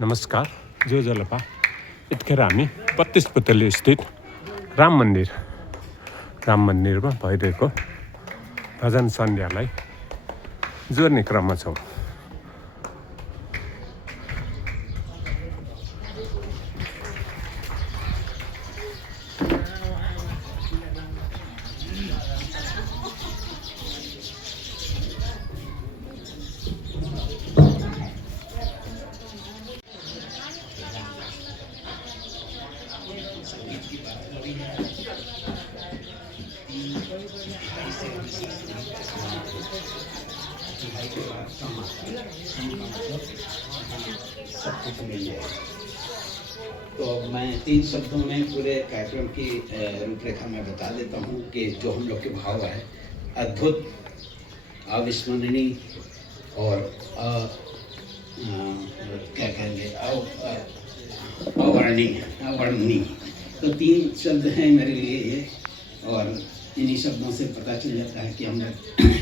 नमस्कार जो जलपा यतिखेर हामी 32 पुतली स्थित राम मन्दिरमा भइरहेको भजन सन्ध्यालाई जोड्ने क्रममा छौँ। सब कुछ मिल जाएगा। तो अब मैं 3 शब्दों में पूरे कार्यक्रम की रूपरेखा में बता देता हूँ कि जो हम लोग के भाव है अद्भुत, अविस्मरणीय और क्या कहेंगे अवर्णनीय। तो 3 शब्द हैं मेरे लिए ये, और इन्हीं शब्दों से पता चल जाता है कि हम लोग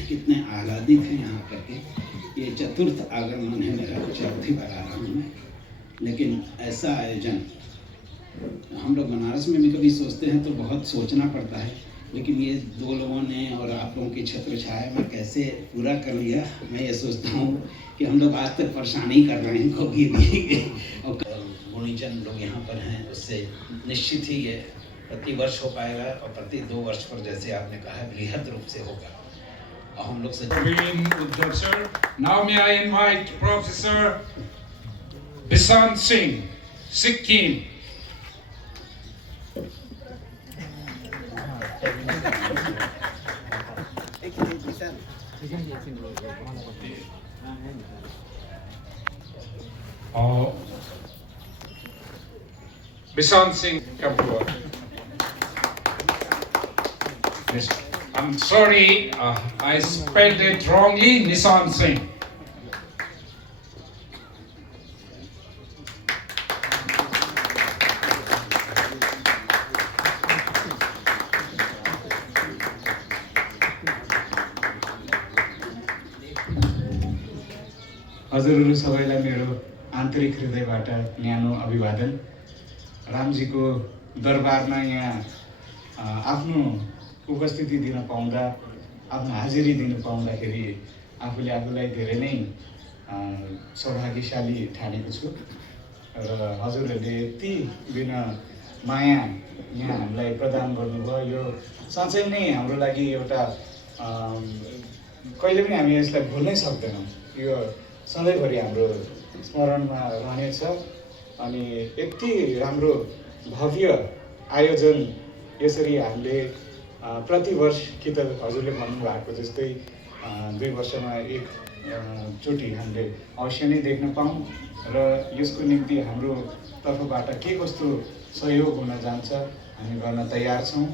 कितने आह्लादित हैं यहाँ करके। ये चतुर्थ आगमन है मेरा, चौथी बार आ रहा हूँ मैं, लेकिन ऐसा आयोजन हम लोग बनारस में भी कभी सोचते हैं तो बहुत सोचना पड़ता है, लेकिन ये 2 लोगों ने और आप लोगों की छत्र छाया में कैसे पूरा कर लिया। मैं ये सोचता हूँ कि हम लोग आज तक परेशानी कर रहे हैं क्योंकि और गुणीजन लोग यहाँ पर हैं, उससे निश्चित ही ये प्रति वर्ष हो पाएगा और प्रति 2 वर्ष पर जैसे आपने कहा बृहद रूप से होगा। हम लोग से Uddhav sir. Now may I invite Professor Bisant Singh, Sikkim. Bisant Singh, come forward. Yes. I'm sorry, I spelled it wrongly, Nissan Singh. हजुरहरू सबैलाई मेरो आन्तरिक हृदयबाट न्यानो अभिवादन। रामजीको दरबारमा यहाँ आफ्नो उपस्थिति दिन पाउँदा, आफ्नो हाजिरी दिन पाउँदाखेरि आफूले आफूलाई धेरै नै सौभाग्यशाली ठानेको छु। र हजुरहरूले यति बिन माया यहाँ हामीलाई प्रदान गर्नुभयो, यो साँच्चै नै हाम्रो लागि एउटा कहिले पनि हामी यसलाई भुल्नै सक्दैनौँ। यो सधैँभरि हाम्रो स्मरणमा रहनेछ। अनि यति राम्रो भव्य आयोजन यसरी हामीले प्रतिवर्ष कि त हजुरले भन्नुभएको जस्तै 2 वर्षमा एकचोटि हामीले अवश्य नै देख्न पाऊँ र यसको निम्ति हाम्रो तर्फबाट के कस्तो सहयोग हुन जान्छ हामी गर्न तयार छौँ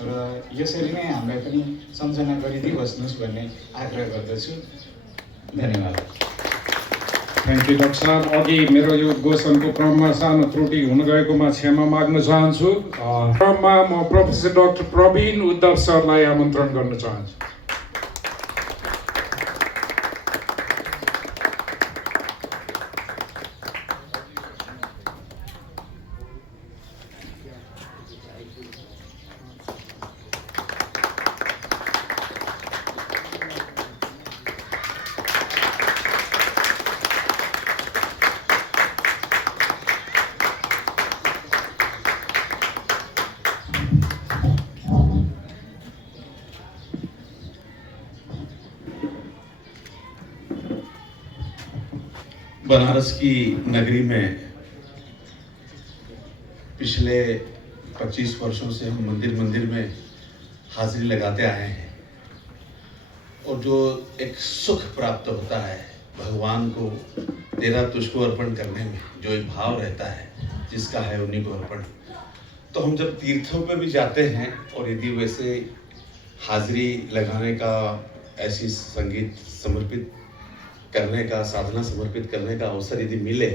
र यसरी नै हामीलाई पनि सम्झना गरिदिई बस्नुहोस् भन्ने आग्रह गर्दछु। धन्यवाद। Thank you, Dr. Sir. अघि मेरो यो घोषणको क्रममा सानो त्रुटि हुन गएकोमा क्षमा माग्न चाहन्छु। क्रममा म प्रोफेसर डाक्टर प्रवीण उद्धव सरलाई आमन्त्रण गर्न चाहन्छु। बनारस की नगरी में पिछले 25 वर्षों से हम मंदिर में हाजिरी लगाते आए हैं, और जो एक सुख प्राप्त होता है भगवान को तेरा तुझको अर्पण करने में, जो एक भाव रहता है जिसका है उन्हीं को अर्पण। तो हम जब तीर्थों पे भी जाते हैं और यदि वैसे हाजिरी लगाने का, ऐसी संगीत समर्पित करने का, साधना समर्पित करने का अवसर यदि मिले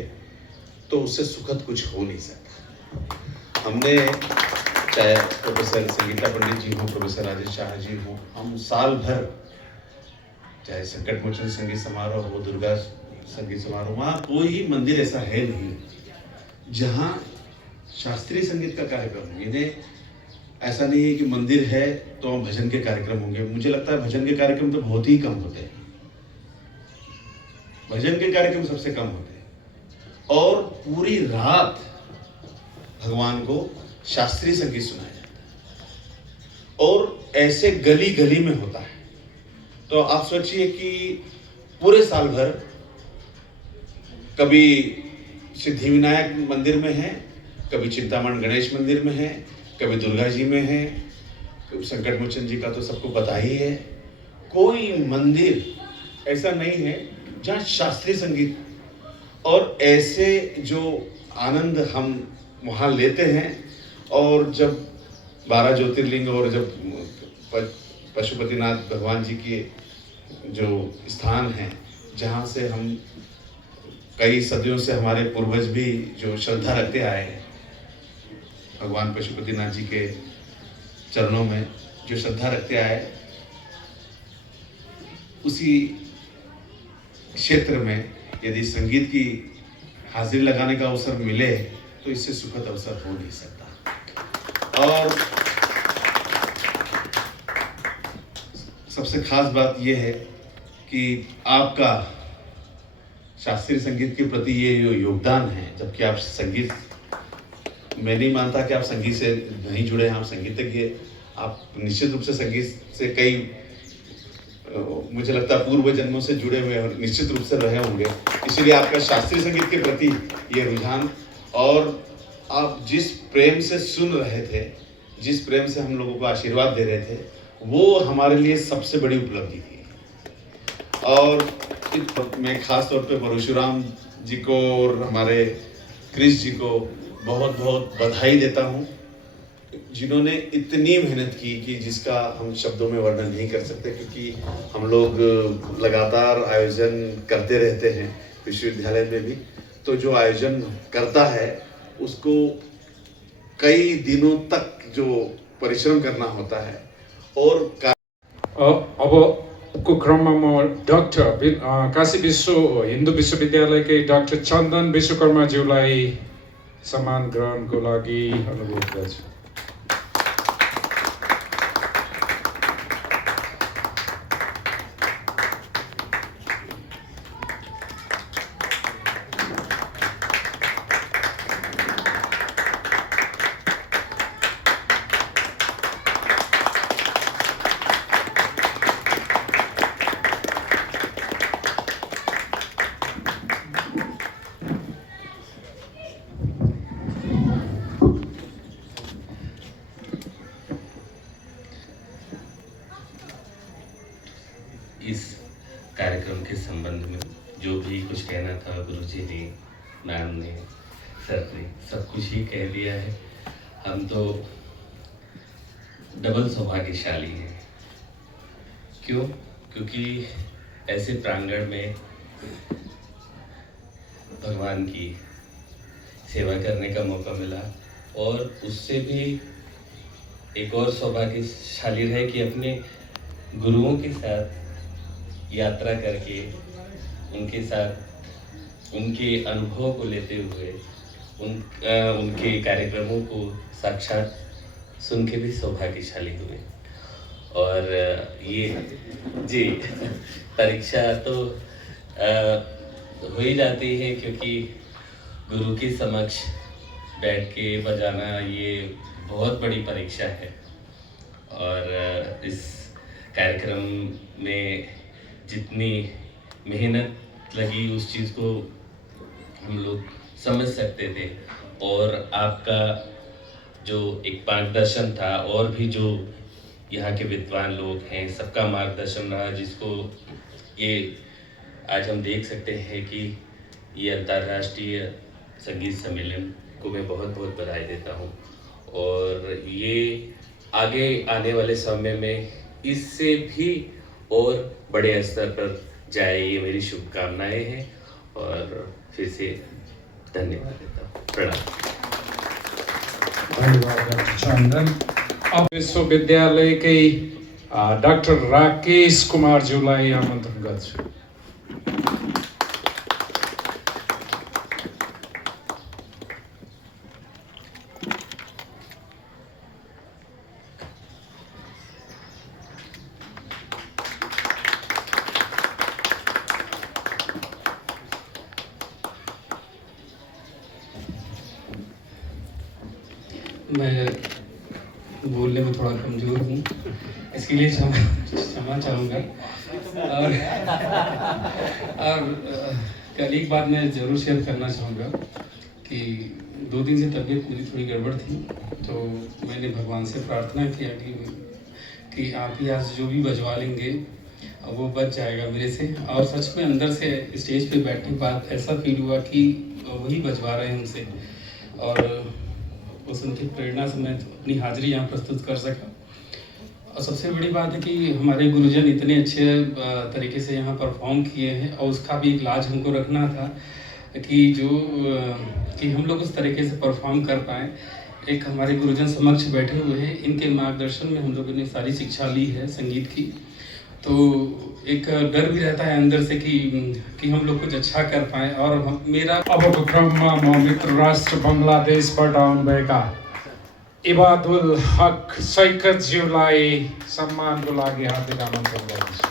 तो उससे सुखद कुछ हो नहीं सकता। हमने चाहे प्रोफेसर संगीता पंडित जी हो, प्रोफेसर राजेश शाह जी हो, हम साल भर चाहे संकट मोचन संगीत समारोह हो, दुर्गा संगीत समारोह, वहाँ कोई मंदिर ऐसा है नहीं जहाँ शास्त्रीय संगीत का कार्यक्रम हो। यानी ऐसा नहीं है कि मंदिर है तो भजन के कार्यक्रम होंगे। मुझे लगता है भजन के कार्यक्रम तो बहुत ही कम होते हैं, भजन के कार्यक्रम सबसे कम होते हैं। और पूरी रात भगवान को शास्त्रीय संगीत सुनाया जाता है और ऐसे गली गली में होता है। तो आप सोचिए कि पूरे साल भर कभी सिद्धिविनायक मंदिर में है, कभी चिंतामण गणेश मंदिर में है, कभी दुर्गा जी में है, कभी संकट मोचन जी का तो सबको पता ही है। कोई मंदिर ऐसा नहीं है जहाँ शास्त्रीय संगीत, और ऐसे जो आनंद हम वहाँ लेते हैं। और जब 12 ज्योतिर्लिंग और जब पशुपतिनाथ भगवान जी के जो स्थान हैं, जहाँ से हम कई सदियों से हमारे पूर्वज भी जो श्रद्धा रखते आए हैं, भगवान पशुपतिनाथ जी के चरणों में जो श्रद्धा रखते आए, उसी क्षेत्र में यदि संगीत की हाजिरी लगाने का अवसर मिले तो इससे सुखद अवसर हो नहीं सकता। और सबसे खास बात यह है कि आपका शास्त्रीय संगीत के प्रति ये जो योगदान है, जबकि आप संगीत, मैं नहीं मानता कि आप संगीत से नहीं जुड़े हैं, आप संगीतज्ञ, आप निश्चित रूप से संगीत से कई, मुझे लगता है पूर्व जन्मों से जुड़े हुए और निश्चित रूप से रहे होंगे। इसलिए आपका शास्त्रीय संगीत के प्रति ये रुझान, और आप जिस प्रेम से सुन रहे थे, जिस प्रेम से हम लोगों को आशीर्वाद दे रहे थे, वो हमारे लिए सबसे बड़ी उपलब्धि थी। और मैं खास तौर पे परशुराम जी को और हमारे क्रिस जी को बहुत बहुत बधाई देता हूँ, जिन्होंने इतनी मेहनत की कि जिसका हम शब्दों में वर्णन नहीं कर सकते। क्योंकि हम लोग लगातार आयोजन करते रहते हैं विश्वविद्यालय में भी, तो जो आयोजन करता है उसको कई दिनों तक जो परिश्रम करना होता है। और अबको क्रममा म डाक्टर काशी विश्व हिन्दू विश्वविद्यालयकै डाक्टर चन्दन विश्वकर्माज्यूलाई सम्मान ग्रहणको लागि अनुरोध गर्छु। इस कार्यक्रम के संबंध में जो भी कुछ कहना था, गुरुजी ने, मैम ने, सर ने सब कुछ ही कह दिया है। हम तो डबल सौभाग्यशाली हैं। क्यों? क्योंकि ऐसे प्रांगण में भगवान की सेवा करने का मौका मिला, और उससे भी एक और सौभाग्यशाली रहे कि अपने गुरुओं के साथ यात्रा करके उनके साथ उनके अनुभव को लेते हुए उनके कार्यक्रमों को साक्षात सुन के भी सौभाग्यशाली हुए। और ये जी परीक्षा तो हो ही जाती है, क्योंकि गुरु के समक्ष बैठ के बजाना ये बहुत बड़ी परीक्षा है। और इस कार्यक्रम में जितनी मेहनत लगी उस चीज़ को हम लोग समझ सकते थे, और आपका जो एक मार्गदर्शन था, और भी जो यहाँ के विद्वान लोग हैं सबका मार्गदर्शन रहा, जिसको ये आज हम देख सकते हैं कि ये अंतर्राष्ट्रीय संगीत सम्मेलन को मैं बहुत बहुत बधाई देता हूँ। और ये आगे आने वाले समय में इससे भी और बड़े स्तर पर जाए, ये मेरी शुभकामनाएं हैं। और फिर से धन्यवाद देता हूँ। प्रणाम। धन्यवाद डाक्टर चन्दन। अब विश्वविद्यालयकै डाक्टर राकेश कुमारज्यूलाई आमन्त्रण गर्छु। मैं बोलने में थोड़ा कमज़ोर हूँ, इसके लिए क्षमा चाहूँगा। और कल एक बात मैं ज़रूर शेयर करना चाहूँगा कि 2 दिन से तबीयत मेरी थोड़ी गड़बड़ थी, तो मैंने भगवान से प्रार्थना किया कि आप ही आज जो भी बजवा लेंगे वो बच जाएगा मेरे से। और सच में अंदर से स्टेज पे बैठने के बाद ऐसा फील हुआ कि वही बजवा रहे हैं उनसे, और उस उनकी प्रेरणा से मैं अपनी हाजिरी यहाँ प्रस्तुत कर सका। और सबसे बड़ी बात है कि हमारे गुरुजन इतने अच्छे तरीके से यहाँ परफॉर्म किए हैं, और उसका भी एक लाज हमको रखना था कि हम लोग उस तरीके से परफॉर्म कर पाएँ। एक हमारे गुरुजन समक्ष बैठे हुए हैं, इनके मार्गदर्शन में हम लोगों ने सारी शिक्षा ली है संगीत की, तो एक डर भी रहता है अंदर से कि हम लोग कुछ अच्छा कर पाएँ। और मेरा अबको क्रममा म मित्र राष्ट्र बङ्गलादेशबाट आउनुभएका इबादुल हक सैकतज्यूलाई सम्मानको लागि हार्दिक आमन्त्रण गर्दछु।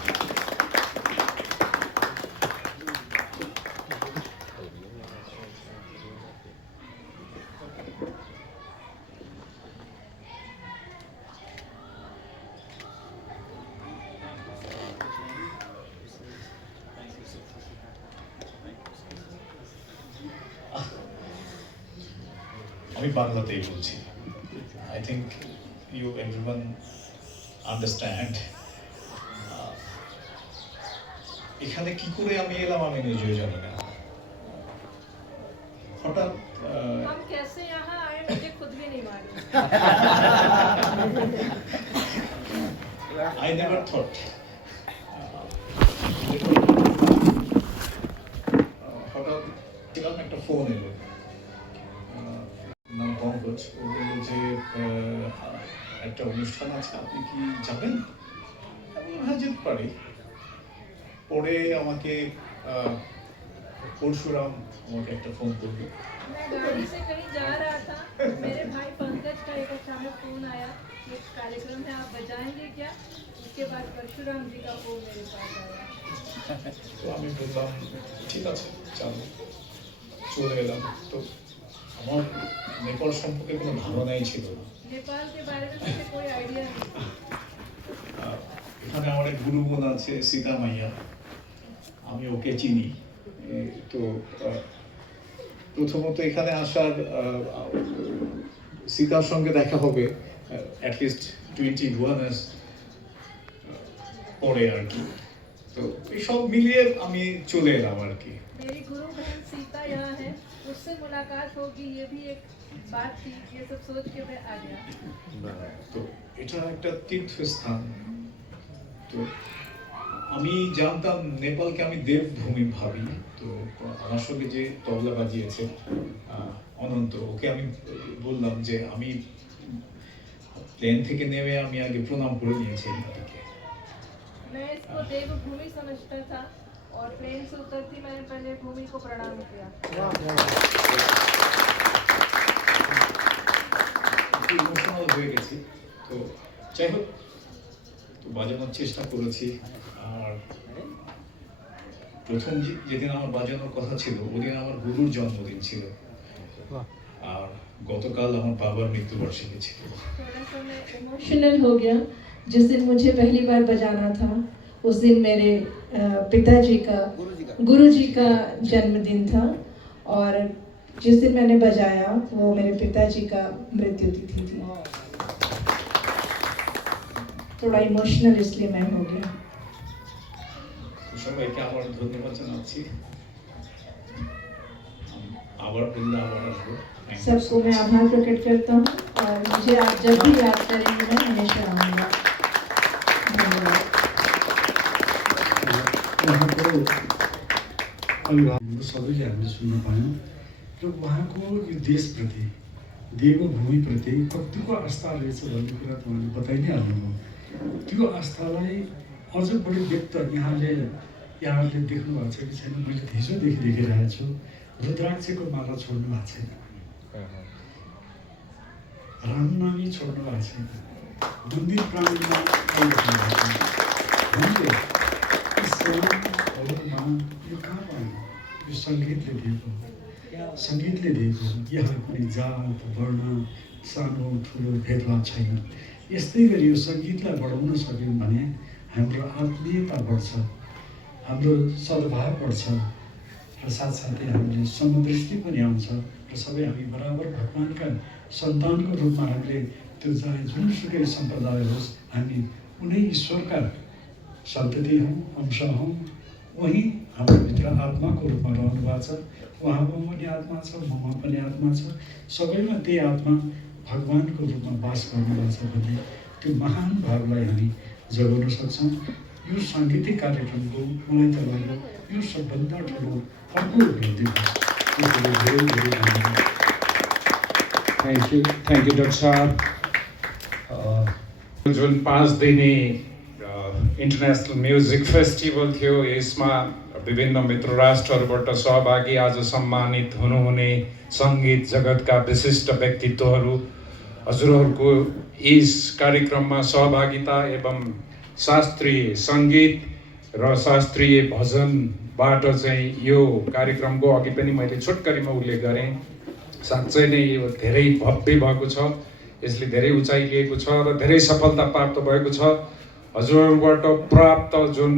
আমি বাংলাতেই বলছি। I think you everyone understand. এখানে কি করে আমি এলাম আমি নিজেও জানি না। হঠাৎ हम कैसे यहाँ आए मुझे खुद भी नहीं मालूम। I never thought. হঠাৎ কিরকম একটা ফোন এলো, নাম পঙ্কজ, ও বললো যে একটা অনুষ্ঠান আছে, আপনি কি যাবেন? আমি বললাম হ্যাঁ যেতে পারি। পরে আমাকে परशुराम আমাকে একটা ফোন করলো। मैं गाड़ी से कहीं जा रहा था, मेरे भाई पंकज का एक अचानक फोन आया कि एक कार्यक्रम है, आप बजाएंगे क्या? उसके बाद परशुराम जी का फोन मेरे पास आया। তো আমি বললাম ঠিক আছে চলো, চলে এলাম। তো আমার নেপাল সম্পর্কে কোনো ধারণাই ছিল না। नेपाल के बारे में मुझे कोई आइडिया नहीं। এখানে আমার এক গুরু বোন আছে সীতা মাইয়া, আমি ওকে চিনি। তো প্রথমত এখানে আসার সীতার সঙ্গে দেখা হবে অ্যাটলিস্ট 21 ইয়ার্স পরে আর কি। তো এই সব মিলিয়ে আমি চলে এলাম আর কি। मेरी गुरु बहन सीता यहाँ है, उससे मुलाकात होगी, ये भी एक बात थी, ये सब सोच के मैं आ गया। তো এটা একটা তীর্থস্থান। তো আমি জানতাম নেপালকে আমি দেবভূমি ভাবি। তো আমার সঙ্গে যে তবলা বাজিয়েছে অনন্ত, ওকে আমি বললাম যে আমি প্লেন থেকে নেমে আমি আগে প্রণাম করে নিয়েছি মাটিকে। मैं इसको देवभूमि समझता था और प्लेन से उतरती मैंने पहले भूमि को प्रणाम किया। ইমোশনাল হয়ে গেছি। তো যাই হোক, তো বাজানোর চেষ্টা করেছি। আর প্রথম যেদিন আমার বাজানোর কথা ছিল ওদিন আমার গুরুর জন্মদিন ছিল, আর গতকাল আমার বাবার মৃত্যুবার্ষিকী ছিল। थोड़ा सा मैं इमोशनल हो गया जिस दिन मुझे पहली बार बजाना था। उस दिन मेरे गुरुजी का जन्मदिन था, और जिस दिन मैंने बजाया वो मेरे पिताजी का मृत्यु तिथि थी। थोड़ा इमोशनल इसलिए मैं हो गया। সবাইকে আবার ধন্যবাদ জানাচ্ছি। আবার বললে আবার আসবো। सबको मैं आभार प्रकट करता हूँ, और मुझे आप जब भी याद करेंगे मैं हमेशा आऊँगा। धन्यवाद। उहाँको सबैले हामीले सुन्न पायौँ र उहाँको यो देशप्रति, देवभूमिप्रति कतिको आस्था रहेछ भन्ने कुरा त उहाँले बताइ नै हाल्नुभयो। त्यो आस्थालाई अझ बढी व्यक्त यहाँले देख्नु भएको छ कि छैन, मैले हिजोदेखि देखिरहेको छु। रुद्राक्षको माला छोड्नु भएको छैन, रामनामी छोड्नु भएको छैन, मन्दिर प्राङ्गणमा यो कहाँ पायो? यो सङ्गीतले दिएको हो, सङ्गीतले दिएको हो। यहाँ कुनै जात वर्ण सानो ठुलो भेदभाव छैन। यस्तै गरी यो सङ्गीतलाई बढाउन सक्यौँ भने हाम्रो आत्मीयता बढ्छ, हाम्रो सद्भाव बढ्छ र साथसाथै हामीले समदृष्टि पनि आउँछ र सबै हामी बराबर भगवान्का सन्तानको रूपमा हामीले त्यो चाहे जुनसुकै सम्प्रदाय होस् हामी कुनै ईश्वरका सन्तति हौँ, अंश हौँ। वहीँ हाम्रो भित्र आत्माको रूपमा रहनु भएको छ। उहाँमा पनि आत्मा छ, ममा पनि आत्मा छ, सबैमा त्यही आत्मा भगवान्को रूपमा बास गर्नुभएको छ भने त्यो महान भावलाई हामी जगाउन सक्छौँ। यो साङ्गीतिक कार्यक्रमको मलाई त लाग्यो यो सबभन्दा ठुलो अर्को उपलब्धि भयो। त्यसैले धेरै धेरै धन्यवाद। थ्याङ्क यू डाक्टर साहब। जुन 5 दिने इन्टरनेसनल म्युजिक फेस्टिभल थियो, यसमा विभिन्न मित्र राष्ट्रहरूबाट सहभागी आज सम्मानित हुनुहुने सङ्गीत जगतका विशिष्ट व्यक्तित्वहरू, हजुरहरूको यस कार्यक्रममा सहभागिता एवं शास्त्रीय सङ्गीत र शास्त्रीय भजनबाट चाहिँ यो कार्यक्रमको अघि पनि मैले छोटकरीमा उल्लेख गरेँ, साँच्चै नै यो धेरै भव्य भएको छ। यसले धेरै उचाइ लिएको छ र धेरै सफलता प्राप्त भएको छ। हजुरहरूबाट प्राप्त जुन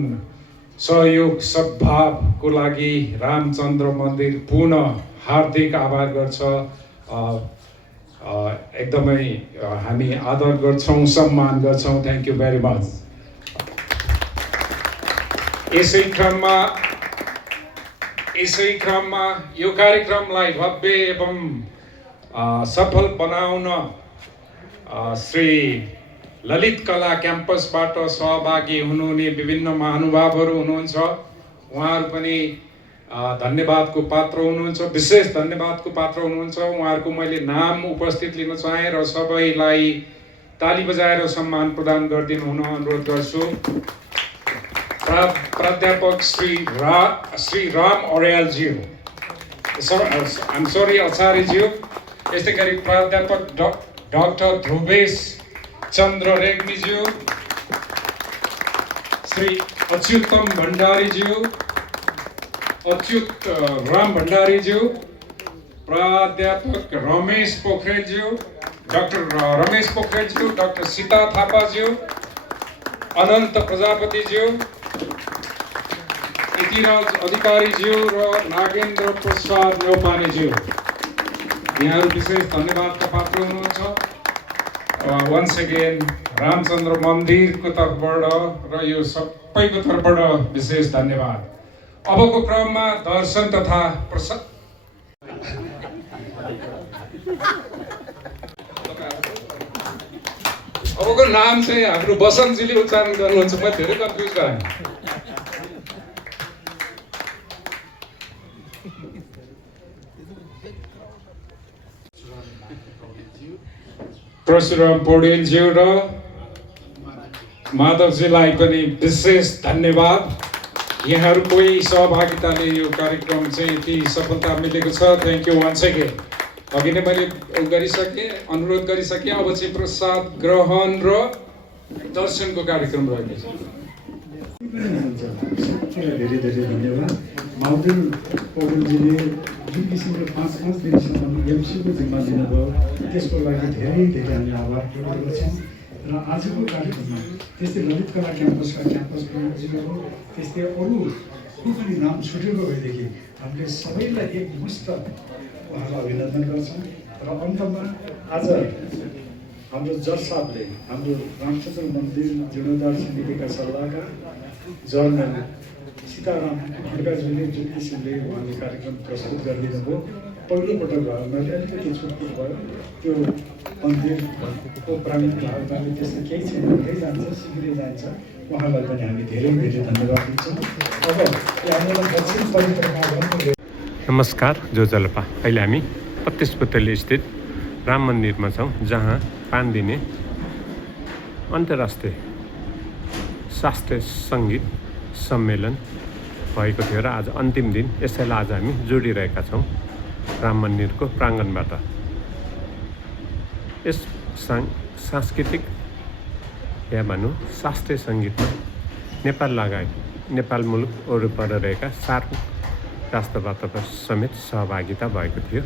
सहयोग सद्भावको लागि रामचन्द्र मन्दिर पुनः हार्दिक आभार गर्छ। एकदमै हामी आदर गर्छौँ, सम्मान गर्छौँ। Thank you very much. यसै क्रममा यो कार्यक्रमलाई भव्य एवं सफल बनाउन श्री ललित कला क्याम्पसबाट सहभागी हुनुहुने विभिन्न महानुभावहरू हुनुहुन्छ। उहाँहरू पनि धन्यवादको पात्र हुनुहुन्छ, विशेष धन्यवादको पात्र हुनुहुन्छ। उहाँहरूको मैले नाम उपस्थित लिन चाहेँ र सबैलाई ताली बजाएर सम्मान प्रदान गरिदिनु हुन अनुरोध गर्छु। प्राध्यापक श्री राम अर्यालज्यू, आचार्यज्यू, यस्तै गरी प्राध्यापक डाक्टर ध्रुवेश चन्द्र रेग्मीज्यू, श्री अच्युतम भण्डारीज्यू, अच्युत राम भण्डारीज्यू, प्राध्यापक रमेश पोखरेलज्यू, डाक्टर रमेश पोखरेलज्यू, डाक्टर सीता थापाज्यू, अनन्त प्रजापतिज्यू, इतिराज अधिकारीज्यू र नागेन्द्र प्रसाद न्यौपानेज्यू, यहाँहरू विशेष धन्यवादका पात्र हुनुहुन्छ। वन्स अगेन रामचन्द्र मन्दिरको तर्फबाट र यो सबैको तर्फबाट विशेष धन्यवाद। अबको क्रममा दर्शन तथा प्रसाद अबको नाम चाहिँ हाम्रो बसन्तजीले उच्चारण गर्नुहुन्छ। म धेरै कन्फ्युज गराएँ। परशुराम पौडेलज्यू र माधवजीलाई पनि विशेष धन्यवाद। यहाँहरूकै सहभागिताले यो कार्यक्रम चाहिँ यति सफलता मिलेको छ। Thank you once again. अघि नै मैले अनुरोध गरिसकेँ। अब चाहिँ प्रसाद ग्रहण र दर्शनको कार्यक्रम रहेको छ। धेरै धेरै धन्यवाद। माउदेन पौडेलजीले जुन किसिमले 5 दिनसम्म एमसीको जिम्मा दिनुभयो त्यसको लागि धेरै धेरै हामी आभार प्रकट गर्छौँ। र आजको कार्यक्रममा त्यस्तै ललित कला क्याम्पसका क्याम्पस प्रमुखज्यूहरू, त्यस्तै अरू को पनि नाम छुटेको भएदेखि हामीले सबैलाई एकमुष्ट उहाँलाई अभिनन्दन गर्छौँ। र अन्तमा आज हाम्रो जज साहबले, हाम्रो रामचन्द्र मन्दिर जीर्णोद्धार समितिका सल्लाहकार जर्नल सीताराम खड्काज्यूले जुन किसिमले उहाँले कार्यक्रम प्रस्तुत गरिदिनु भयो, पहिलोपटक भयो, मैले अलिकति छुटपुट भयो। त्यो मन्दिरको प्राङ्गण भागमा त्यस्तो केही छैन, हुँदै जान्छ, सिक्दै जान्छ। उहाँलाई पनि हामी धेरै धेरै धन्यवाद दिन्छौँ। अब यहाँनिर दक्षिण परिक्रमा नमस्कार जोजलपा। अहिले हामी 32 पुतली स्थित राम मन्दिरमा छौँ, जहाँ 5 दिने अन्तर्राष्ट्रिय शास्त्रीय सङ्गीत सम्मेलन भएको थियो र आज अन्तिम दिन। यसैलाई आज हामी जोडिरहेका छौँ राम मन्दिरको प्राङ्गणबाट। यस सांस्कृतिक या भनौँ शास्त्रीय सङ्गीतमा नेपाल लगायत नेपाल मुलुक वरिपरि रहेका 4 राष्ट्रबाट समेत सहभागिता भएको थियो।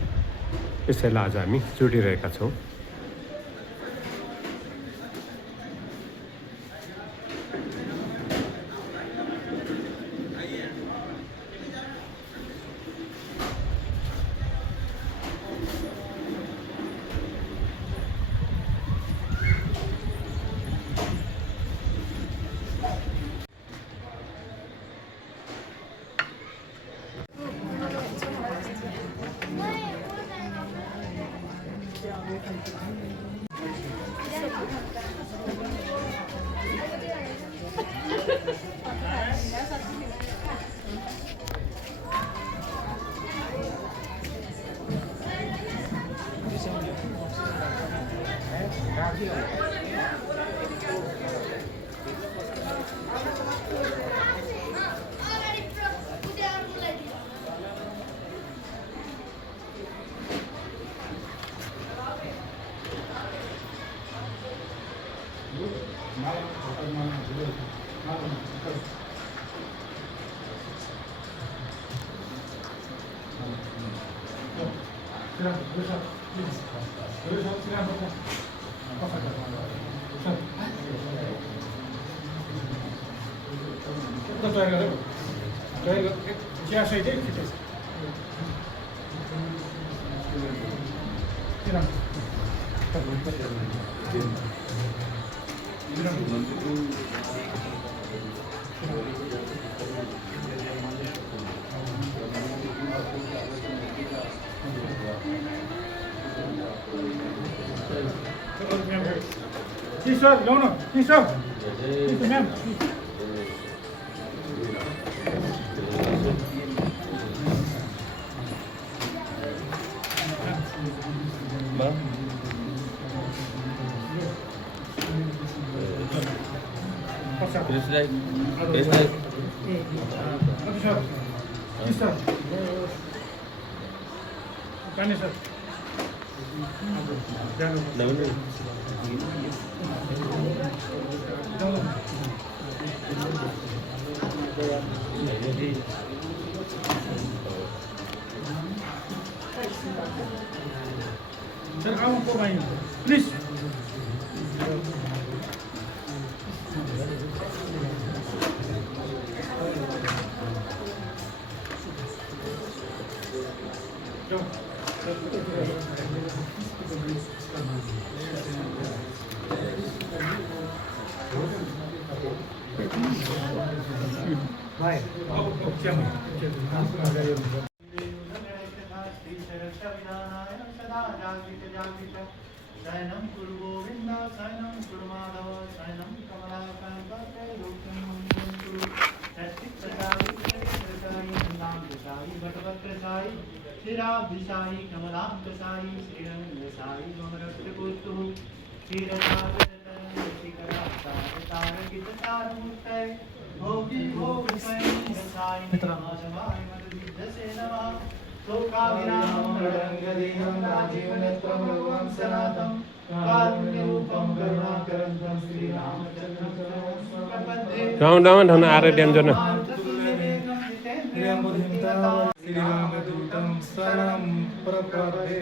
यसैलाई आज हामी जोडिरहेका छौँ शयनं कुरु गोविन्द शयनं कुरु माधव शयनं कमलाकान्ताय रूपं कुरु षष्टिप्रसायी प्रसायी भटवत्रसायी शिराभिसायी कमलांकसायी श्रीरङ्गसायी ममरक्तपुस्तुः क्षीरसागरतरङ्गितकरासारतारकितसारमूर्तये भोगी भोगसंयसाय नमः मदविद्यसे नमः लोकाभिरामं रङ्गदेहं राजीवनेत्रं रघुवं सनातं कारुण्यरूपं करुणाकरं श्रीरामचन्द्रं स्वपदे राउन्ड हुन आएर ड्यान्जन श्रीरामदूतं शरणं प्रपद्ये